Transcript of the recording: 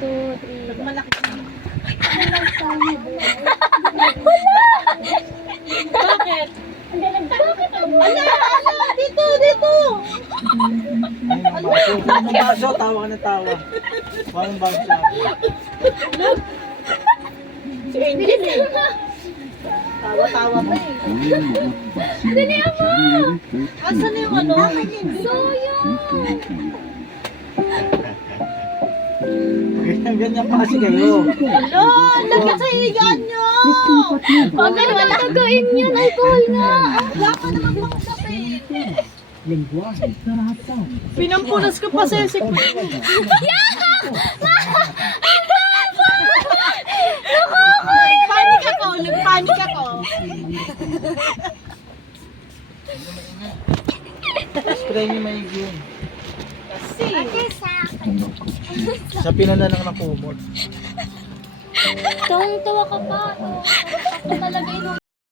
2, 3. Malaki. Bakit? Ala! Dito! Dito! Ang baso, tawa ka ng tawa. Walang baso. Si Angel eh. Tawa-tawa pa eh. Dali ako! Asan na yung ano? Soyo! Ganyan pa kasi kayo. Ala! Lagyan sa higaan nyo! Huwag ka naman gagawin yun. Alcohol nga. Wala ka naman pangkapit. Lenguaje karahatan. Pinampunas ko pa sa isip. Nagpanik ako! Nagpanik ako! Spray niyo maigi yun. Kasi... Sa pinana lang na kumot. Tawang-tawa ka pa.